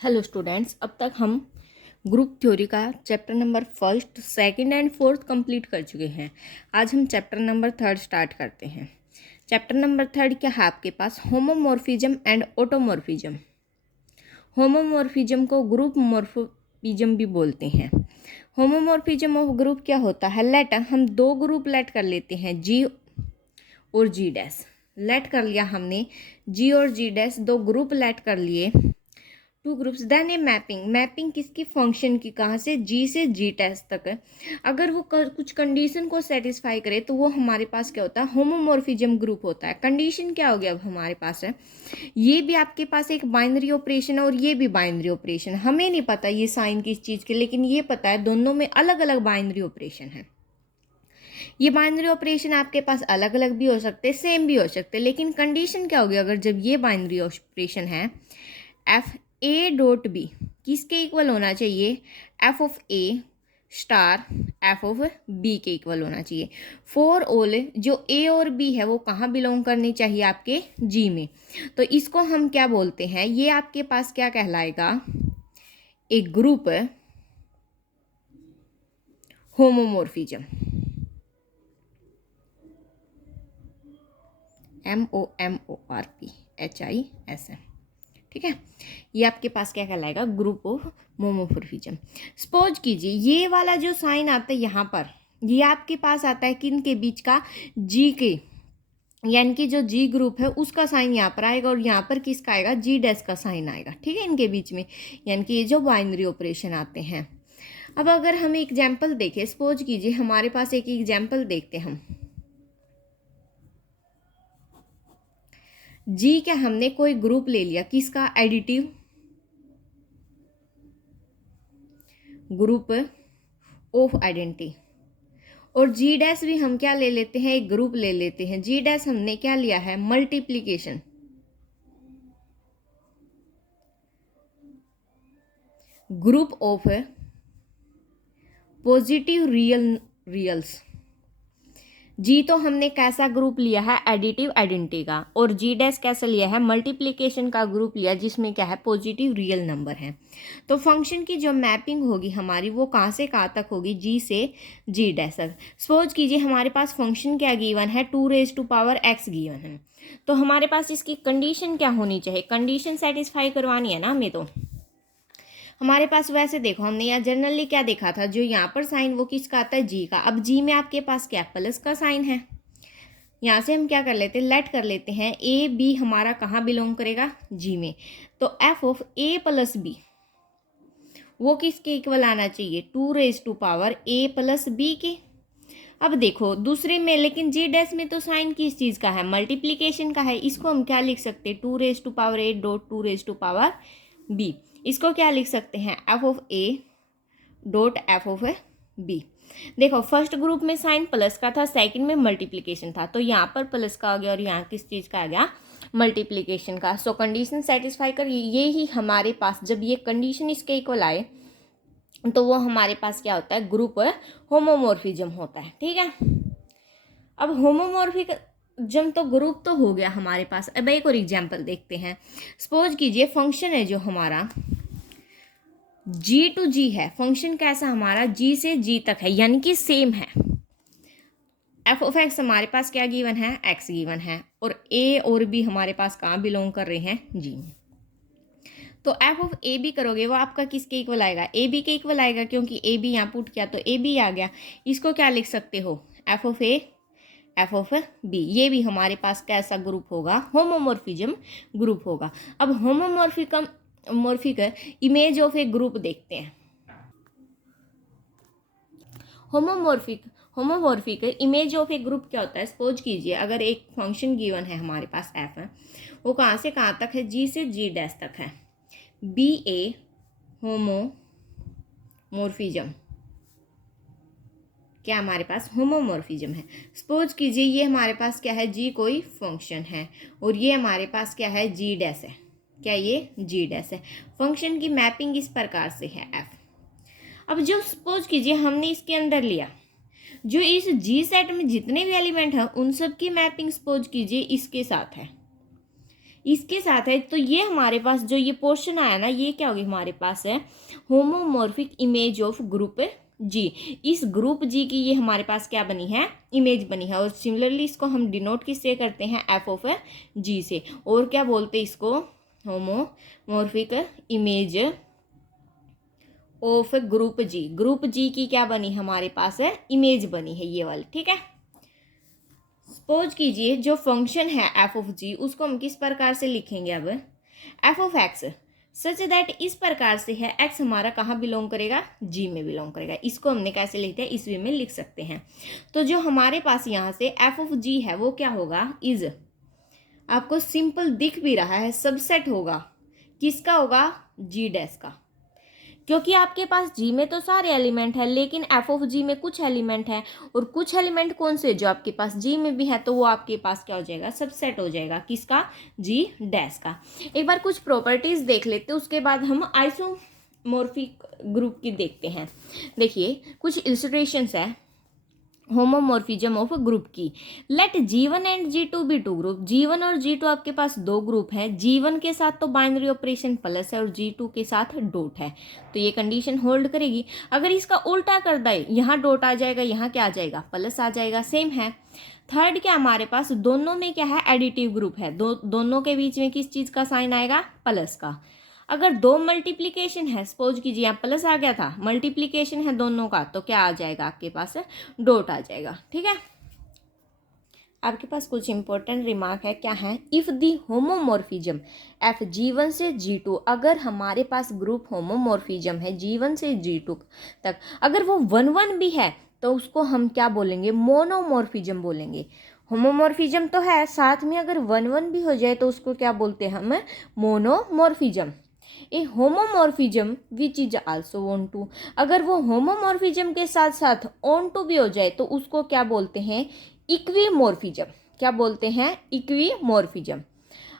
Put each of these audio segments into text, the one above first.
Hello students, अब तक हम ग्रुप थ्योरी का chapter number first, second and fourth complete कर चुके हैं। आज हम चैप्टर नंबर थर्ड स्टार्ट करते हैं। चैप्टर नंबर थर्ड क्या है आपके पास? Homomorphism and automorphism. होमोमॉर्फिज्म को ग्रुप मॉर्फिज्म भी बोलते हैं। होमोमॉर्फिज्म ऑफ ग्रुप क्या होता है? लेट हम दो ग्रुप लेट कर लेते हैं, जी और जी डैश। लेट कर लिया हमने जी और जी डैश, दो ग्रुप लेट कर लिए, two groups. Then a mapping. Mapping किसकी? फंक्शन की। कहाँ से? जी से जी टेस्ट तक है। अगर वो कुछ कंडीशन को सेटिस्फाई करे तो वो हमारे पास क्या होता है? होमोमॉर्फिज्म ग्रुप होता है। कंडीशन क्या हो गया अब हमारे पास है? ये भी आपके पास एक बाइनरी ऑपरेशन है और ये भी बाइनरी ऑपरेशन। हमें नहीं पता ये साइन किस चीज़ के, लेकिन ये पता है दोनों में अलग अलग बाइनरी ऑपरेशन है। ये बाइनरी ऑपरेशन आपके पास अलग अलग भी हो सकते, सेम भी हो सकते, लेकिन कंडीशन क्या होगी अगर जब ये बाइनरी ऑपरेशन है? एफ ए डॉट बी किसके इक्वल होना चाहिए? F of a star f of b के इक्वल होना चाहिए। फॉर ऑल जो ए और बी है वो कहाँ बिलोंग करनी चाहिए? आपके जी में। तो इसको हम क्या बोलते हैं? ये आपके पास क्या कहलाएगा? एक ग्रुप होमोमॉर्फिज्म। MOMORPHISM। ठीक है, ये आपके पास क्या कहलाएगा? Group of मोमोमॉर्फिज्म। सपोज कीजिए ये वाला जो साइन आता है यहाँ पर, ये आपके पास आता है किन के बीच का? जी के, यानी कि जो जी ग्रुप है उसका साइन यहाँ पर आएगा और यहाँ पर किसका आएगा? जी डैश का साइन आएगा। ठीक है, इनके बीच में, यानी कि ये जो बाइनरी ऑपरेशन आते हैं। अब अगर हम एग्जाम्पल देखें, सपोज कीजिए हमारे पास एक एग्जाम्पल देखते हैं हम। जी क्या हमने कोई ग्रुप ले लिया, किसका? Additive group of identity. और जी डैश भी हम क्या ले लेते हैं? एक ग्रुप ले लेते हैं। जी डैश हमने क्या लिया है? Multiplication group of positive reals. जी तो हमने कैसा ग्रुप लिया है? एडिटिव आइडेंटिटी का। और जी डैश कैसा लिया है? मल्टीप्लिकेशन का ग्रुप लिया, जिसमें क्या है? पॉजिटिव रियल नंबर है। तो फंक्शन की जो मैपिंग होगी हमारी वो कहाँ से कहाँ तक होगी? जी से जी डैश तक। सपोज कीजिए हमारे पास फंक्शन क्या गिवन है? 2⁻x गिवन है। तो हमारे पास इसकी कंडीशन क्या होनी चाहिए? कंडीशन सेटिस्फाई करवानी है ना हमें। तो हमारे पास वैसे देखो हमने यहाँ जनरली क्या देखा था, जो यहाँ पर साइन वो किसका आता है? जी का। अब जी में आपके पास क्या? प्लस का साइन है। यहाँ से हम क्या कर लेते हैं? लेट कर लेते हैं ए बी हमारा कहाँ बिलोंग करेगा? जी में। तो f of a plus b वो किसके इक्वल आना चाहिए? 2⁻a प्लस बी के। अब देखो दूसरे में, लेकिन जी डैश में तो साइन किस चीज़ का है? मल्टीप्लीकेशन का है। इसको हम क्या लिख सकते हैं? 2⁻a dot 2⁻b। इसको क्या लिख सकते हैं? F of a dot f of b. देखो फर्स्ट ग्रुप में साइन प्लस का था, सेकंड में मल्टीप्लिकेशन था, तो यहाँ पर प्लस का आ गया और यहाँ किस चीज़ का आ गया? मल्टीप्लिकेशन का। सो कंडीशन सेटिस्फाई कर, ये ही हमारे पास जब ये कंडीशन इसके इक्वल आए तो वो हमारे पास क्या होता है? ग्रुप होमोमॉर्फिज्म होता है। ठीक है, अब होमोमॉर्फिज्म तो ग्रुप तो हो गया हमारे पास। अब एक और एग्जाम्पल देखते हैं। सपोज कीजिए फंक्शन है जो हमारा जी टू जी है। फंक्शन कैसा हमारा? जी से जी तक है, यानी कि सेम है। एफ ऑफ एक्स हमारे पास क्या गिवन है? एक्स गिवन है। और ए और बी हमारे पास कहाँ बिलोंग कर रहे हैं? जी। तो एफ ऑफ ए बी करोगे वो आपका किसके इक्वल आएगा? ए बी के इक्वल आएगा, क्योंकि ए बी यहाँ पुट किया तो ए बी आ गया। इसको क्या लिख सकते हो? F of a f of b. ये भी हमारे पास कैसा ग्रुप होगा? होमोमॉर्फिज्म ग्रुप होगा। अब morphic image of A group देखते हैं। Homomorphic image of A group क्या होता है? सपोज कीजिए अगर एक फंक्शन गिवन है हमारे पास एफ है, वो कहाँ से कहाँ तक है? जी से जी डैश तक है। बी ए होमोमॉर्फिज्म क्या हमारे पास? होमोमॉर्फिज्म है। सपोज कीजिए ये हमारे पास क्या है? जी कोई फंक्शन है और ये हमारे पास क्या है? जी डैश है। क्या ये? जी डैश है। फंक्शन की मैपिंग इस प्रकार से है एफ। अब जो सपोज कीजिए हमने इसके अंदर लिया, जो इस जी सेट में जितने भी एलिमेंट हैं उन सब की मैपिंग सपोज कीजिए इसके साथ है। इसके साथ है, तो ये हमारे पास जो ये पोर्शन आया ना, ये क्या होगी हमारे पास है होमोमॉर्फिक इमेज ऑफ ग्रुप जी। इस ग्रुप जी की ये हमारे पास क्या बनी है, इमेज बनी है। और सिमिलरली इसको हम डिनोट किससे करते हैं, एफ ऑफ जी से। और क्या बोलते हैं इसको, homomorphic image of group G. Group G की क्या बनी हमारे पास है, इमेज बनी है ये वाली, ठीक है। सपोज कीजिए जो फंक्शन है एफ ऑफ जी, उसको हम किस प्रकार से लिखेंगे, अब F of x such that इस प्रकार से है, एक्स हमारा कहाँ बिलोंग करेगा, जी में बिलोंग करेगा। इसको हमने कैसे लिखते हैं, इस वे में लिख सकते हैं। तो जो हमारे पास यहाँ से एफ ऑफ जी है वो क्या होगा, इज, आपको सिंपल दिख भी रहा है, सबसेट होगा, किसका होगा, जी डैश का। क्योंकि आपके पास जी में तो सारे एलिमेंट है, लेकिन एफ ऑफ जी में कुछ एलिमेंट है, और कुछ एलिमेंट कौन से जो आपके पास जी में भी है, तो वो आपके पास क्या हो जाएगा, सबसेट हो जाएगा, किसका, जी डैश का। एक बार कुछ प्रॉपर्टीज देख लेते हैं, उसके बाद हम आइसोमॉर्फिक ग्रुप की देखते हैं। देखिए कुछ इलस्ट्रेशंस है होमोमॉर्फिज्म ऑफ ग्रुप की। Let G1 and G2 be two group. G1 और G2 आपके पास दो ग्रुप हैं। G1 के साथ तो बाइनरी ऑपरेशन प्लस है और G2 के साथ डॉट है, तो ये कंडीशन होल्ड करेगी। अगर इसका उल्टा कर दे, यहाँ डॉट आ जाएगा, यहाँ क्या आ जाएगा, प्लस आ जाएगा, सेम है। थर्ड क्या हमारे पास, दोनों में क्या है, एडिटिव ग्रुप है, दोनों के बीच में किस चीज़ का साइन आएगा, प्लस का। अगर दो मल्टीप्लिकेशन है, सपोज कीजिए यहाँ प्लस आ गया था, मल्टीप्लिकेशन है दोनों का, तो क्या आ जाएगा आपके पास, डॉट आ जाएगा, ठीक है। आपके पास कुछ इंपॉर्टेंट रिमार्क है, क्या है, if the homomorphism F G1 से G2, अगर हमारे पास ग्रुप होमोमॉर्फिज्म है G1 से G2 तक, अगर वो 1 भी है तो उसको हम क्या बोलेंगे, मोनोमॉर्फिज्म बोलेंगे। होमोमॉर्फिज्म तो है, साथ में अगर 1 भी हो जाए तो उसको क्या बोलते हैं हम, monomorphism. A homomorphism which is also onto, अगर वो होमोमॉर्फिज्म के साथ साथ ऑन टू भी हो जाए तो उसको क्या बोलते हैं, इक्विमॉर्फिज्म। क्या बोलते हैं, इक्विमॉर्फिज्म।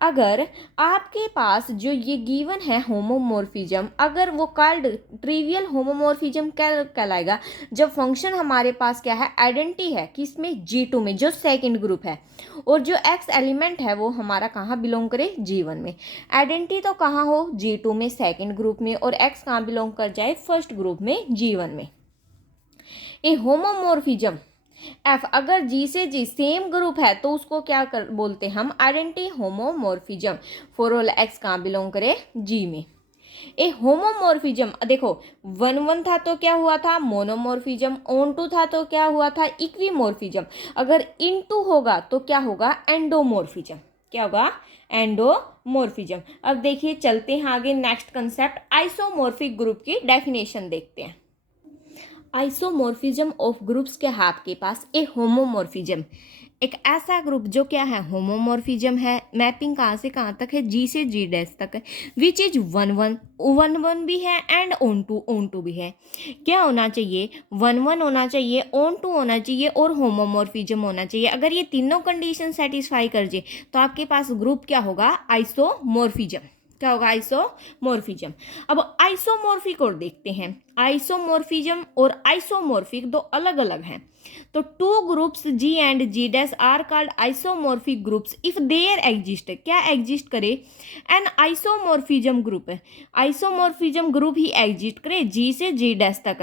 अगर आपके पास जो ये गिवन है होमोमॉर्फिज्म, अगर वो कॉल्ड ट्रिवियल होमोमॉर्फिज्म कहलाएगा जब फंक्शन हमारे पास क्या है, आइडेंटिटी है, किसमें, G2 में, जो सेकंड ग्रुप है, और जो एक्स एलिमेंट है वो हमारा कहाँ बिलोंग करे, G1 में। आइडेंटिटी तो कहाँ हो, G2 में सेकंड ग्रुप में, और एक्स कहाँ बिलोंग कर जाए, फर्स्ट ग्रुप में, G1 में। ए होमोमॉर्फिज्म एफ अगर जी से जी सेम ग्रुप है तो उसको क्या बोलते हैं हम, identity homomorphism, for all x कहाँ बिलोंग करे, जी में। ए होमोमॉर्फिज्म देखो 1 था तो क्या हुआ था, मोनोमॉर्फिज्म, ऑन टू था तो क्या हुआ था, इक्विमॉर्फिज्म, अगर इनटू होगा तो क्या होगा, एंडोमॉर्फिज्म। क्या होगा, एंडोमॉर्फिज्म। अब देखिए चलते हैं आगे, नेक्स्ट कंसेप्ट आइसोमॉर्फिक ग्रुप की डेफिनेशन देखते हैं। आइसोमॉर्फिज्म ऑफ ग्रुप्स क्या है आपके पास, ए होमोमॉर्फिज्म, एक ऐसा ग्रुप जो क्या है, होमोमॉर्फिज्म है, मैपिंग कहाँ से कहाँ तक है, जी से जी डैश तक है, विच इज 1 भी है एंड ऑन टू भी है। क्या होना चाहिए, 1 होना चाहिए, ऑन टू होना चाहिए, और होमोमॉर्फिज्म होना चाहिए। अगर ये तीनों कंडीशन सेटिस्फाई कर जाए तो आपके पास ग्रुप क्या होगा, आइसोमॉर्फिज्म। क्या होगा, आइसोमॉर्फिज्म। अब आइसोमॉर्फिक और देखते हैं, आइसोमॉर्फिज्म और आइसोमॉर्फिक दो अलग अलग हैं। तो two groups G and G dash are called isomorphic groups if there exist, क्या एग्जिस्ट करे, एन आइसोमॉर्फिज्म ग्रुप है, आइसोमॉर्फिज्म ग्रुप ही एग्जिस्ट करे जी से जी डैश तक।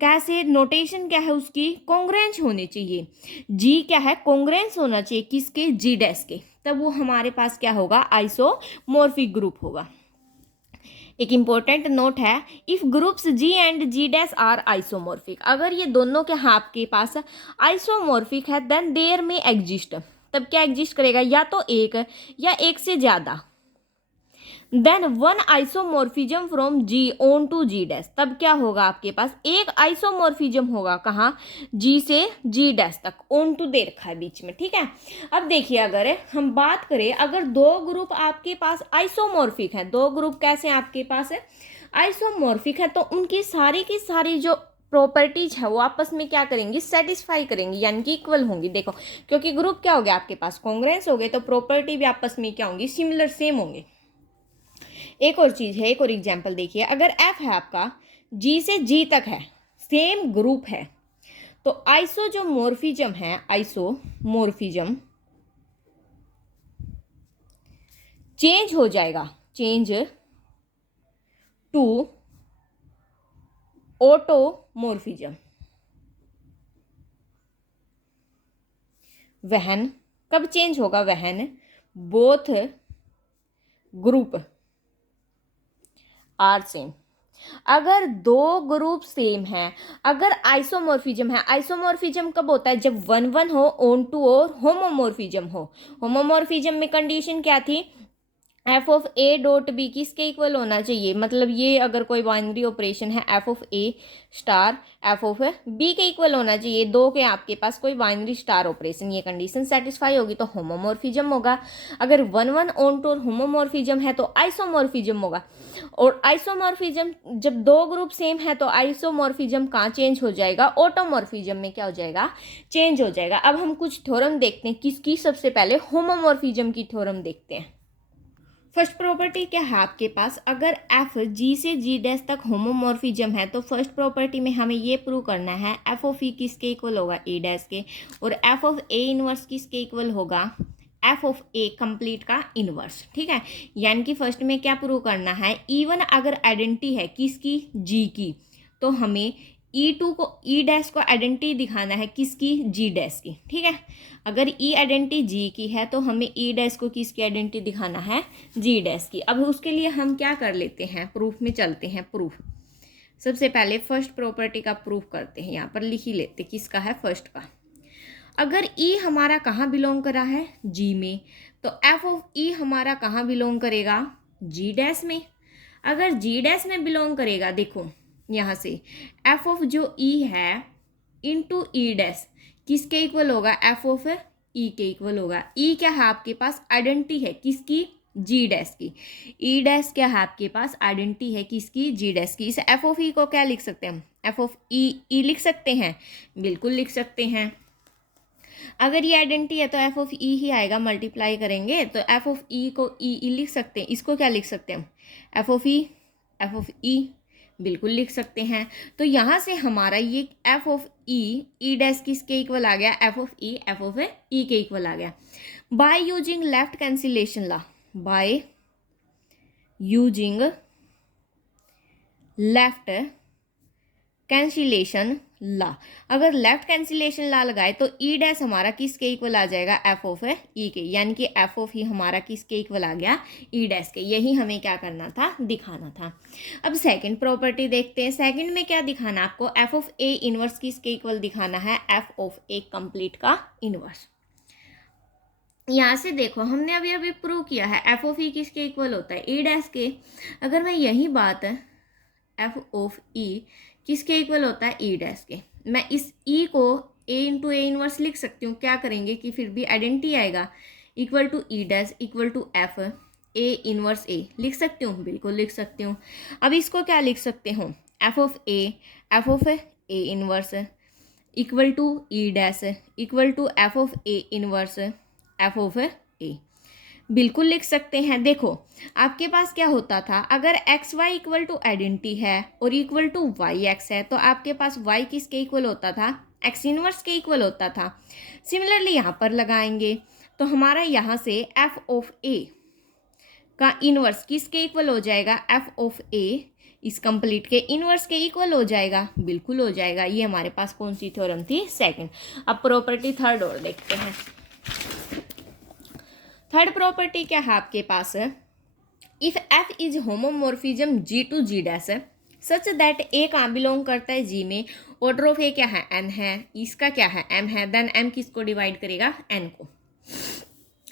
कैसे, नोटेशन क्या है उसकी, कॉन्ग्रुएंस होनी चाहिए, जी क्या है, कॉन्ग्रुएंस होना चाहिए किसके, जी डैश के, तब वो हमारे पास क्या होगा, आइसोमॉर्फिक ग्रुप होगा। एक इंपॉर्टेंट नोट है, if groups G and G dash are isomorphic, अगर ये दोनों के आपके पास आइसोमॉर्फिक है, देन देयर में एग्जिस्ट, तब क्या एग्जिस्ट करेगा, या तो एक या एक से ज्यादा, then 1 isomorphism from G onto G dash, तब क्या होगा आपके पास, एक आइसोमॉर्फिज्म होगा, कहाँ, जी से जी डैश तक, ऑन टू दे रखा है बीच में, ठीक है। अब देखिए अगर हम बात करें, अगर दो ग्रुप आपके पास आइसोमॉर्फिक है, दो ग्रुप कैसे आपके पास है, आइसोमॉर्फिक है, तो उनकी सारी की सारी जो प्रॉपर्टीज है वो आपस में क्या करेंगी, सेटिस्फाई करेंगी, यानी कि इक्वल होंगी। देखो क्योंकि ग्रुप क्या हो गया आपके पास, कॉन्ग्रुएंस हो गए, तो प्रॉपर्टी भी आपस में क्या होंगी, सिमिलर, सेम होंगे। एक और चीज है, एक और एग्जांपल देखिए, अगर एफ है आपका जी से जी तक है, सेम ग्रुप है, तो आइसो जो मॉर्फिज्म है, आइसोमॉर्फिज्म चेंज हो जाएगा, चेंज टू ऑटोमॉर्फिज्म। वहन कब चेंज होगा, वहन बोथ ग्रुप आर सेम। अगर दो ग्रुप सेम है, अगर आइसोमॉर्फिज्म है, आइसोमॉर्फिज्म कब होता है, जब वन वन हो, ऑन टू और होमोमॉर्फिज्म हो। होमोमॉर्फिज्म में कंडीशन क्या थी, f of a dot b किसके इक्वल होना चाहिए, मतलब ये अगर कोई बाइनरी ऑपरेशन है, f of a star f of b के इक्वल होना चाहिए, दो के आपके पास कोई बाइनरी स्टार ऑपरेशन, ये कंडीशन सेटिस्फाई होगी तो होमोमॉर्फिज्म होगा। अगर वन वन ऑन टू और होमोमॉर्फिज्म है तो आइसोमॉर्फिज्म होगा। और आइसोमॉर्फिज्म जब दो ग्रुप सेम है तो आइसोमॉर्फिज्म कहाँ चेंज हो जाएगा, ऑटोमॉर्फिज्म में क्या हो जाएगा, चेंज हो जाएगा। अब हम कुछ थ्योरम देखते हैं, किसकी, सबसे पहले होमोमॉर्फिज्म की थ्योरम देखते हैं। फर्स्ट प्रॉपर्टी क्या है आपके पास, अगर एफ जी से जी डैश तक होमोमॉर्फिज्म है तो फर्स्ट प्रॉपर्टी में हमें ये प्रूव करना है एफ ऑफ ई किसके इक्वल होगा, ए डैश के, और एफ ऑफ ए इनवर्स किसके इक्वल होगा, एफ ऑफ ए कंप्लीट का इनवर्स। ठीक है, यानी कि फर्स्ट में क्या प्रूव करना है, इवन अगर आइडेंटिटी है किसकी, जी की, तो हमें ई टू को, ई डैश को आइडेंटिटी दिखाना है किसकी, जी डैश की। ठीक है, अगर ई आइडेंटिटी जी की है तो हमें ई डैश को किसकी आइडेंटिटी दिखाना है, जी डैश की। अब उसके लिए हम क्या कर लेते हैं, प्रूफ में चलते हैं। प्रूफ सबसे पहले फर्स्ट प्रॉपर्टी का प्रूफ करते हैं, यहाँ पर लिख ही लेते किसका है, फर्स्ट का। अगर ई हमारा कहाँ बिलोंग करा है, जी में, तो एफ ऑफ ई हमारा कहाँ बिलोंग करेगा, जी डैश में। अगर जी डैश में बिलोंग करेगा, देखो यहाँ से एफ ऑफ जो ई है इनटू ई डैश किसके इक्वल होगा, एफ ऑफ ई के इक्वल होगा। ई क्या है आपके पास, आइडेंटिटी है किसकी, जी डैश की। ई डैश क्या है आपके पास, आइडेंटिटी है किसकी, जी डैश की। इस एफ ऑफ ई को क्या लिख सकते हैं हम, एफ ऑफ ई लिख सकते हैं, बिल्कुल लिख सकते हैं। अगर ये आइडेंटिटी है तो एफ ऑफ ई ही आएगा, मल्टीप्लाई करेंगे तो एफ ऑफ ई को ई लिख सकते हैं। इसको क्या लिख सकते हैं हम, एफ ऑफ ई बिल्कुल लिख सकते हैं। तो यहाँ से हमारा ये एफ ऑफ ई डैश किसके इक्वल आ गया, एफ ऑफ ई के इक्वल आ गया। By using left cancellation law, by using left cancellation law, अगर लेफ्ट कैंसिलेशन ला लगाए तो ई डैश हमारा किसके इक्वल आ जाएगा, एफ ऑफ ई के, यानी कि एफ ऑफ ई हमारा किसके इक्वल आ गया, ई डैश के। यही हमें क्या करना था, दिखाना था। अब सेकंड प्रॉपर्टी देखते हैं। सेकंड में क्या दिखाना आपको, एफ ऑफ ए इनवर्स किसके इक्वल दिखाना है, एफ ऑफ ए कंप्लीट का इनवर्स। यहाँ से देखो हमने अभी अभी प्रूव किया है एफ ऑफ ई किसके इक्वल होता है, ई डैश के। अगर मैं यही बात एफ ऑफ ई किसके इक्वल होता है, ई डैश के, मैं इस ई को ए इंटू ए इनवर्स लिख सकती हूँ। क्या करेंगे कि फिर भी आइडेंटिटी आएगा, equal to e dash equal to f a inverse a, लिख सकती हूँ, बिल्कुल लिख सकती हूँ। अब इसको क्या लिख सकते हो, f of a inverse equal to e dash equal to f of a inverse f of a, बिल्कुल लिख सकते हैं। देखो आपके पास क्या होता था, अगर x y equal to identity है और इक्वल टू वाई एक्स है तो आपके पास वाई किसके इक्वल होता था, एक्स इनवर्स के इक्वल होता था। सिमिलरली यहाँ पर लगाएंगे तो हमारा यहाँ से एफ ऑफ ए का इनवर्स किसके इक्वल हो जाएगा, एफ ऑफ ए इस कंप्लीट के इनवर्स के इक्वल हो जाएगा, बिल्कुल हो जाएगा। ये हमारे पास कौन सी थ्योरम थी, सेकंड। अब प्रॉपर्टी थर्ड और देखते हैं। थर्ड प्रॉपर्टी क्या है आपके पास, if f is homomorphism G to G dash such that a कहाँ बिलोंग करता है, जी में, ऑर्डर ऑफ ए क्या है, एन है, इसका क्या है, एम है, देन एम किसको डिवाइड करेगा, एन को।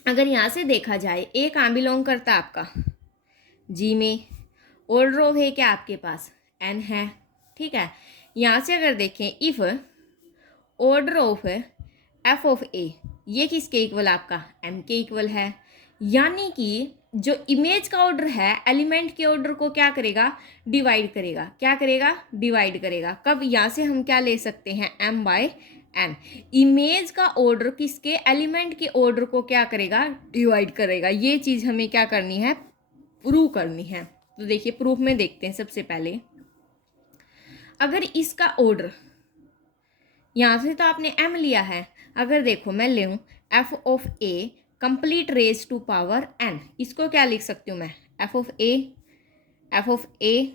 अगर यहाँ से देखा जाए ए कहाँ बिलोंग करता है आपका, जी में, ऑर्डर ऑफ ए क्या आपके पास, एन है। ठीक है, यहाँ से अगर देखें if order of f of a ये किसके इक्वल आपका, एम के इक्वल है, यानी कि जो इमेज का ऑर्डर है एलिमेंट के ऑर्डर को क्या करेगा, डिवाइड करेगा। क्या करेगा, डिवाइड करेगा। कब, यहाँ से हम क्या ले सकते हैं, एम बाय एन, इमेज का ऑर्डर किसके, एलिमेंट के ऑर्डर को क्या करेगा, डिवाइड करेगा। ये चीज़ हमें क्या करनी है, प्रूव करनी है। तो देखिए प्रूफ में देखते हैं। सबसे पहले अगर इसका ऑर्डर, यहाँ से तो आपने एम लिया है, अगर देखो मैं ले f of a complete raise to power n, इसको क्या लिख सकती हूँ मैं, f of a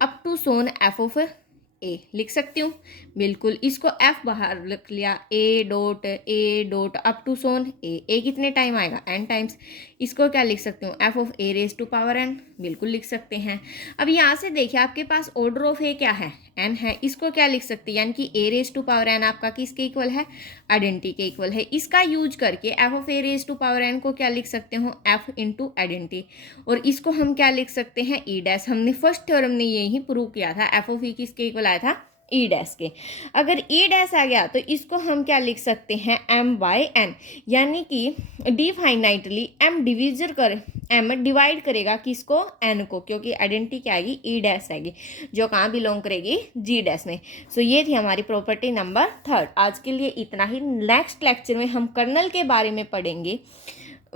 up to सोन एफ ऑफ ए लिख सकती हूँ। बिल्कुल, इसको एफ बाहर लिख लिया, ए डॉट अप टू सोन ए कितने टाइम आएगा, एन टाइम्स। इसको क्या लिख सकती हूँ, f of a raise to power n, बिल्कुल लिख सकते हैं। अब यहाँ से देखिए आपके पास ऑर्डर ऑफ ए क्या है, एन है, इसको क्या लिख सकते हैं, यानी कि ए रेज टू पावर एन आपका किसके इक्वल है, आइडेंटिटी के इक्वल है। इसका यूज करके f of a raise to power n को क्या लिख सकते हो, एफ इंटू आइडेंटिटी, और इसको हम क्या लिख सकते हैं, ई डैश। हमने फर्स्ट थ्योरम में यही प्रूव किया था, एफ ऑफ ई किसके इक्वल आया था, ई डैश के। अगर ई डैश आ गया तो इसको हम क्या लिख सकते हैं, एम बाय एन, यानी कि डिफाइनाइटली एम डिवाइड करेगा किसको, एन को, क्योंकि आइडेंटिटी क्या आएगी, ई डैश आएगी, जो कहाँ बिलोंग करेगी, जी डैश में। सो ये थी हमारी प्रॉपर्टी नंबर 3। आज के लिए इतना ही। नेक्स्ट लेक्चर में हम कर्नल के बारे में पढ़ेंगे।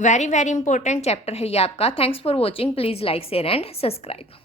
वेरी वेरी इंपॉर्टेंट चैप्टर है ये आपका। Thanks for watching. Please like share and subscribe.